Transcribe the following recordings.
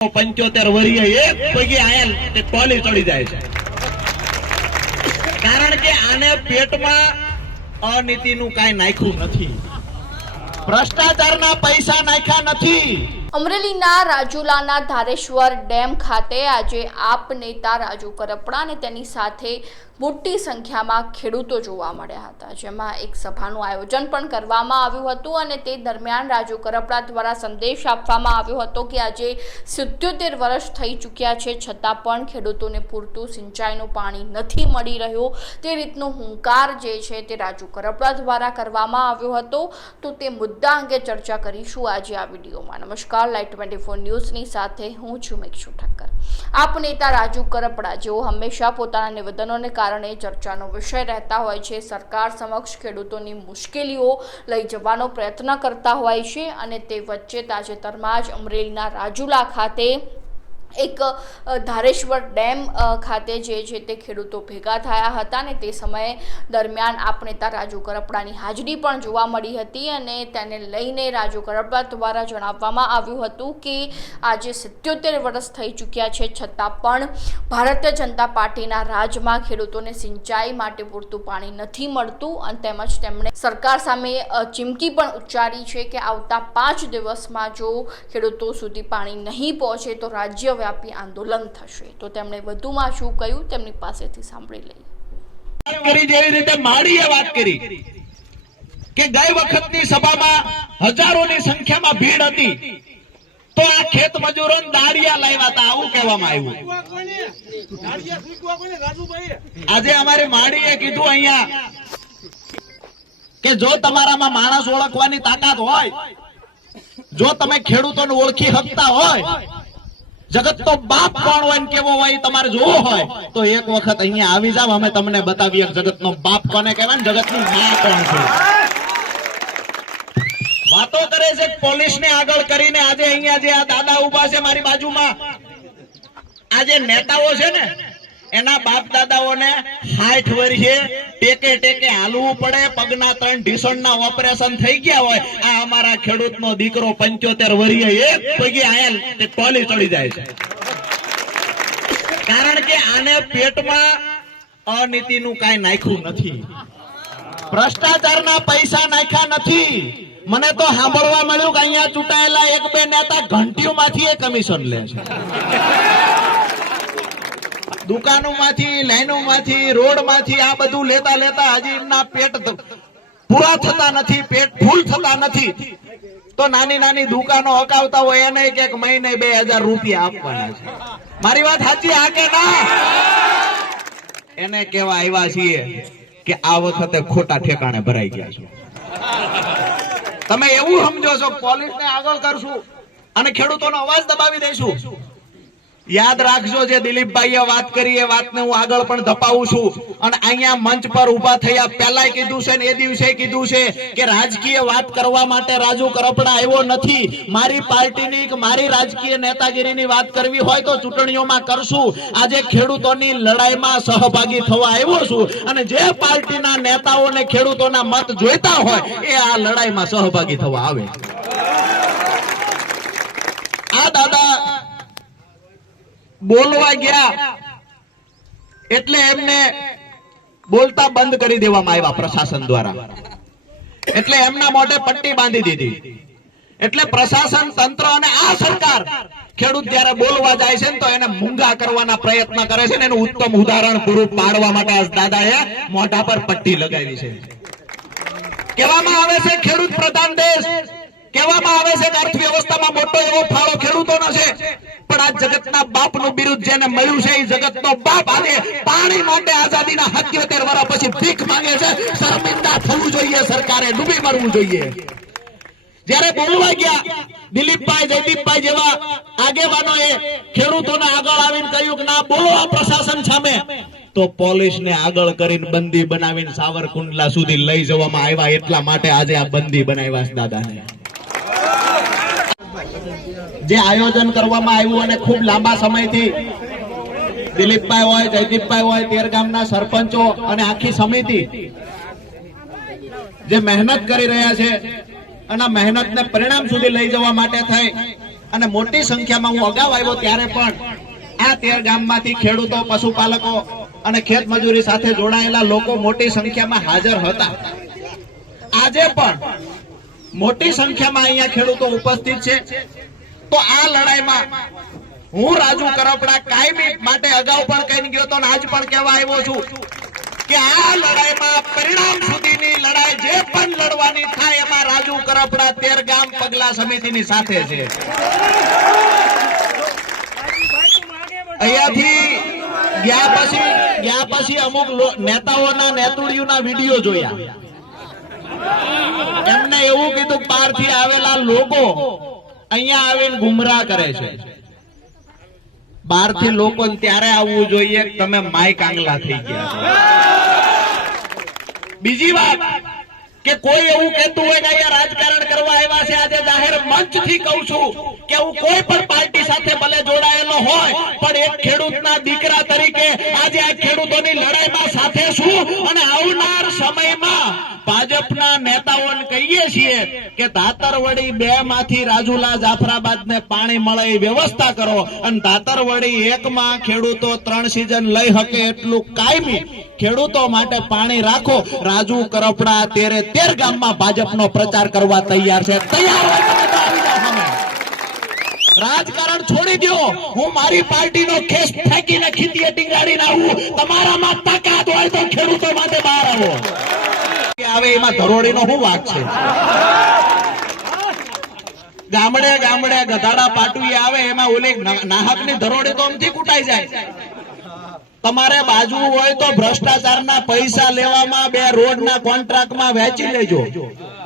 પંચોતેર વરીએ એક પૈકી આયલ તે ટોલી ચડી જાય છે. કારણ કે આને પેટમાં અનીતિનું કાંઈ નાખ્યું નથી. ભ્રષ્ટાચારના પૈસા નાખ્યા નથી. અમરેલીના રાજુલાના ધારેશ્વર ડેમ ખાતે આજે આપ નેતા રાજુ કરપડા અને તેની સાથે મોટી સંખ્યામાં ખેડૂતો જોવા મળ્યા હતા. જેમાં એક સભાનું આયોજન પણ કરવામાં આવ્યું હતું અને તે દરમિયાન રાજુ કરપડા દ્વારા સંદેશ આપવામાં આવ્યો હતો કે આજે સિત્યોતેર વર્ષ થઈ ચૂક્યા છે, છતાં પણ ખેડૂતોને પૂરતું સિંચાઈનું પાણી નથી મળી રહ્યું. તે રીતનો હુંકાર જે છે તે રાજુ કરપડા દ્વારા કરવામાં આવ્યો હતો. તો તે મુદ્દા અંગે ચર્ચા કરીશું આજે આ વિડીયોમાં. નમસ્કાર. લાઈટ ટ્વેન્ટી ફોર ન્યૂઝની સાથે હું છું મેક્ષુ ઠક્કર. આપ નેતા રાજુ કરપડા જેઓ હંમેશા પોતાના નિવેદનોને કારણે ચર્ચાનો વિષય રહેતા હોય છે, સરકાર સમક્ષ ખેડૂતોની મુશ્કેલીઓ લઈ જવાનો પ્રયત્ન કરતા હોય છે અને તે વચ્ચે તાજેતરમાં જ અમરેલીના રાજુલા ખાતે એક ધારેશ્વર ડેમ ખાતે જે છે તે ખેડૂતો ભેગા થયા હતા અને તે સમયે દરમિયાન આપ નેતા રાજુ કરપડાની હાજરી પણ જોવા મળી હતી અને તેને લઈને રાજુ કરપડા દ્વારા જણાવવામાં આવ્યું હતું કે આજે સિત્યોતેર વર્ષ થઈ ચૂક્યા છે, છતાં પણ ભારતીય જનતા પાર્ટીના રાજમાં ખેડૂતોને સિંચાઈ માટે પૂરતું પાણી નથી મળતું અને તેમજ તેમણે સરકાર સામે ચીમકી પણ ઉચ્ચારી છે કે આવતા પાંચ દિવસમાં જો ખેડૂતો સુધી પાણી નહીં પહોંચે તો રાજ્યવ્યાપી આંદોલન થશે. તો તેમણે વધુમાં શું કહ્યું તેમની પાસેથી સાંભળી લઈએ. જેવી રીતે માળીએ વાત કરી કે ગઈ વખતની સભામાં હજારોની સંખ્યામાં ભીડ હતી, તો આ ખેત મજૂરો દાળિયા લાવ્યા હતા, આવું કહેવામાં આવ્યું. આજે અમારે માળીએ કીધું અહીંયા કે જો તમારામાં માણસ ઓળખવાની તાકાત હોય, જો તમે ખેડૂતોને ઓળખી શકતા હોય જગત તો બાપ કોણ હોય કેવો હોય તમારે જોવો હોય, તો એક વખત અહીંયા આવી જાવ અમે તમને બતાવીએ જગત નો બાપ કોને કહેવાય જગતની માં કોણ છે? વાતો કરે છે પોલીસ ને આગળ કરીને આજે અહીંયા જે આ દાદા ઊભા છે મારી બાજુમાં, આ જે નેતાઓ છે ને એના બાપ દાદાઓને હાઠ વર્ષે ટેકે ટેકે હાલવું પડે. પગના ત્રણ ઢીસણના ઓપરેશન થઈ ગયા હોય. આ અમારા ખેડૂતનો દીકરો પંચોતેર વર્ષીય એક પગે આયલ તે ટોલી ચડી જાય છે. કારણ કે આને પેટમાં અનીતિનું કાંઈ નાખ્યું નથી. ભ્રષ્ટાચારના પૈસા નાખ્યા નથી. મને તો સાંભળવા મળ્યું કે અહીંયા ચૂંટાયેલા એક બે નેતા ઘંટીઓમાંથી એ કમિશન લે છે. દુકાનોમાંથી, લાઈનોમાંથી, રોડમાંથી આ બધું લેતા લેતા હજી એમના પેટ પૂરા થતા નથી, પેટ ફૂલ થતા નથી. તો નાની નાની દુકાનો હકાવતા હોય એને કે મહિને બે હજાર રૂપિયા આપવાના છે. મારી વાત સાચી આ કે ના? એને કેવા આવ્યા છીએ કે આ વખતે ખોટા ઠેકાણે ભરાઈ ગયા છો. તમે એવું સમજો છો, પોલીસને આગળ કરશું અને ખેડૂતોનો અવાજ દબાવી દઈશું. યાદ રાખજો જે દિલીપભાઈએ વાત કરી, એ વાતને હું આગળ પણ ધપાવું છું. અને અહીંયા મંચ પર ઊભા થયા, પહેલાય કીધું છે ને એ દિવસે કીધું છે કે રાજકીય વાત કરવા માટે રાજુ કરપડા આવ્યો નથી. મારી પાર્ટીની મારી રાજકીય નેતાગીરીની વાત કરવી હોય તો ચૂંટણીઓમાં કરશું. આજે ખેડૂતોની લડાઈમાં સહભાગી થવા આવ્યો છું. અને જે પાર્ટીના નેતાઓને ખેડૂતોના મત જોઈતા હોય, એ આ લડાઈમાં સહભાગી થવા આવે. આ દાદા બોલવા ગયા. એટલે એમને બોલતા બંધ કરી દેવામાં આવ્યા પ્રશાસન દ્વારા. એટલે એમના મોઢે પટ્ટી બાંધી દીધી. એટલે પ્રશાસન તંત્ર અને આ સરકાર ખેડૂત જયારે બોલવા જાય છે તો એને મૂંગા કરવાના પ્રયત્ન કરે છે એનું ઉત્તમ ઉદાહરણ પૂરું પાડવા માટે દાદાએ મોઢા પર પટ્ટી લગાવી છે. કહેવામાં આવે છે ખેડૂત પ્રધાન દેશ કહેવામાં આવે છે કે અર્થવ્યવસ્થામાં મોટો એવો ફાળો ખેડૂતોનો છે. પણ આ જગતના બાપનું બિરુદ જેને મળ્યું છે, એ જગતનો બાપ આજે પાણી માટે આઝાદીના 77 વર્ષ પછી ભીખ માંગે છે. શરમિંદા થવું જોઈએ, સરકારે ડૂબી મરવું જોઈએ. જ્યારે બોલવા ગયા, દિલીપભાઈ, જયદીપભાઈ જેવા આગેવાનોએ ખેડૂતોને આગળ આવીને કહ્યું કે ના, બોલો આ પ્રશાસન સામે. તો પોલીસને આગળ કરીને બંદી બનાવીને સાવરકુંડલા સુધી લઈ જવામાં આવ્યા. એટલા માટે આજે આ બંદી બનાવ્યા દાદાને. જે આયોજન કરવામાં આવ્યું અને ખૂબ લાંબા સમયથી દિલીપભાઈ હોય, જયદીપભાઈ હોય, તેર ગામના સરપંચો અને આખી સમિતિ જે મહેનત કરી રહ્યા છે અને મહેનતને પરિણામ સુધી લઈ જવા માટે થઈ અને મોટી સંખ્યામાં હું અગાઉ આવ્યો ત્યારે પણ આ તેર ગામમાંથી ખેડૂતો, પશુપાલકો અને ખેત મજૂરી સાથે જોડાયેલા લોકો મોટી સંખ્યામાં હાજર હતા. આજે પણ મોટી સંખ્યામાં અહીંયા ખેડૂતો ઉપસ્થિત છે. તો આ લડાઈમાં હું રાજુ કરપડા કાયમી માટે અગાઉ પણ કહી ગયો તો આજ પણ કહેવા આવ્યો છું કે આ લડાઈમાં પરિણામ સુધીની લડાઈ જે પણ લડવાની થાય એમાં રાજુ કરપડા તેર ગામ પગલા સમિતિની સાથે છે. અહીંયાથી ગયા પછી ગયા પછી અમુક નેતાઓના, નેતુડીઓના વીડિયો જોયા. એમને એવું કીધું બહારથી આવેલા લોકો અહીંયા આવીને ગુમરાહ કરે છે. બહારથી લોકો ત્યારે આવવું જોઈએ તમે માઇક આંગલા થઈ ગયા. બીજી વાત કે કોઈ એવું કહેતું હોય કે અહીંયા રાજકારણ કરવા આવ્યા છે, આજે જાહેર મંચથી કઉ છું કે હું કોઈ પણ પાર્ટી સાથે ભલે જોડાયેલો હોય, પણ એક ખેડૂતના દીકરા તરીકે આજે આ ખેડૂતોની લડાઈમાં સાથે છું અને આવનાર સમયમાં ભાજપના નેતાઓને કહીએ છીએ કે ધાતરવડી બે માંથી રાજુલા જાફરાબાદ ને પાણી મળે વ્યવસ્થા કરો. અને ધાતરવડી એક માં ખેડૂતો ત્રણ સિઝન લઈ શકે એટલું કાયમી ખેડૂતો માટે પાણી રાખો. રાજુ કરપડા તેરે તેર ગામમાં ભાજપનો પ્રચાર કરવા તૈયાર છે. તૈયાર હોય તમે તો આવી જાઓ સામે. રાજકારણ છોડી દો હું મારી પાર્ટીનો કેસ ફેંકીને ખીતીએ ટીંગાડીને આવું તમારામાં તાકાત હોય તો ખેડૂતો માટે બહાર આવો. આવે એમાં ધરોડીનો શું વાક છે? ગામડે ગામડે ગધાડા પાટુએ આવે, એમાં ઓલી નાહકની ધરોડી તો અમથી કૂટાઈ જાય. તમારે બાજુ હોય તો ભ્રષ્ટાચારના પૈસા લેવામાં બે રોડના કોન્ટ્રાક્ટમાં વહેંચી લેજો.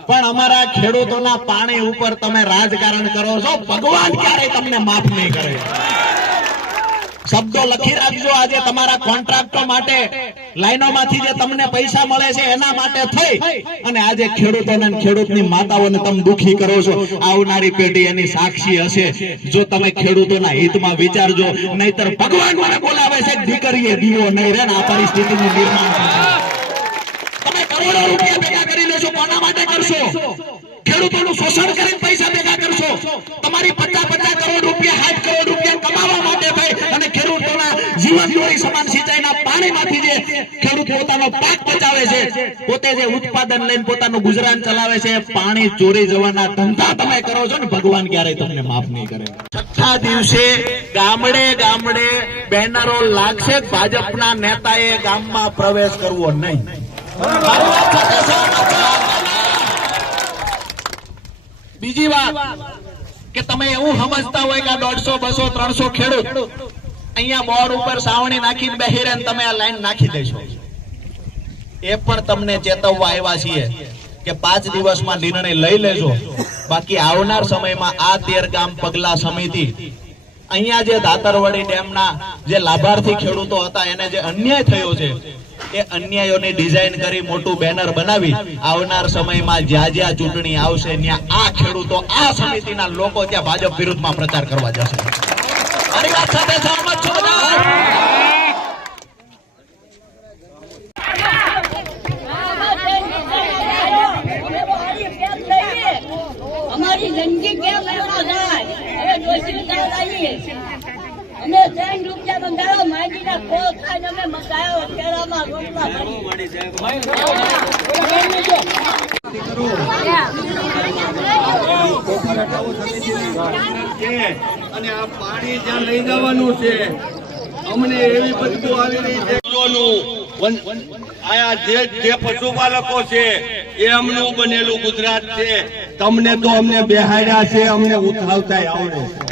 પણ અમારા ખેડૂતોના પાણી ઉપર તમે રાજકારણ કરો છો, ભગવાન ક્યારે તમને માફ નહીં કરે. શબ્દો લખી રાખજો આજે તમારા કોન્ટ્રાક્ટો માટે. લાઈનોમાંથી જે તમને પૈસા મળે છે, એના માટે થઈ. અને આજે ખેડૂતોને ખેડૂતની માતાઓને તમે દુખી કરો છો. આવનારી પેઢી એની સાક્ષી હશે. જો તમે ખેડૂતોના હિતમાં વિચારજો, નહીતર ભગવાન મને બોલાવે છે, દીકરીએ દીવો નહીં રે ને આ પરિસ્થિતિનું નિર્માણ તમે કરોડો રૂપિયા ભેગા કોના માટે કરશો. ખેડૂતોનું શોષણ કરીને પૈસા ભેગા કરશો. તમારી પચાસ પચાસ કરોડ રૂપિયા, સાઠ કરોડ રૂપિયા કમાવા માટે થઈ અને ખેડૂતોના જીવન જોડી સમાન સિંચાઈના પાણીમાંથી જે ખેડૂત પોતાનો પાક બચાવે છે, પોતે જે ઉત્પાદન લઈને પોતાનું ગુજરાન ચલાવે છે, પાણી ચોરી જવાના ધંધા તમે કરો છો ને, ભગવાન ક્યારેય તમને માફ નહીં કરે. છઠ્ઠા દિવસે ગામડે ગામડે બેનરો લાગશે ભાજપના નેતાએ ગામમાં પ્રવેશ કરવો નહીં મારી વાત સાથે સહમત છો? બીજી વાત કે તમે એવું સમજતા હોય કે દોઢસો, બસો, ત્રણસો ખેડૂત અહીંયા બોર્ડ ઉપર સાવણી નાખીને બેહી રહે તમે આ લાઈન નાખી દેશો. એ પણ તમને ચેતવવા આવ્યા છીએ કે પાંચ દિવસમાં નિર્ણય લઈ લેજો. બાકી આવનાર સમયમાં આ તેર ગામ પગલા સમિતિ અહીંયા જે દાતરવડી ડેમના જે લાભાર્થી ખેડૂતો હતા, એને જે અન્યાય થયો છે એ અન્યાયોની ડિઝાઇન કરી મોટું બેનર બનાવી. આવનાર સમયમાં જ્યાં જ્યાં ચૂંટણી આવશે, ત્યાં આ ખેડૂતો, આ સમિતિના લોકો ત્યાં ભાજપ વિરુદ્ધમાં પ્રચાર કરવા જશે. મારી વાત અમે ત્રણ રૂપિયા બંધારો માંગીને કો થાય ને અમે મકાયો કેળામાં રોટલા કરી છે અને આ પાણી જ્યાં લઈ જવાનું છે, અમને એવી બદબુ આવી રહી છે. જે પશુપાલકો છે, એ અમનું બનેલું ગુજરાત છે. તમને તો અમને બેહાડ્યા છે, અમને ઉઠાવતા આવડે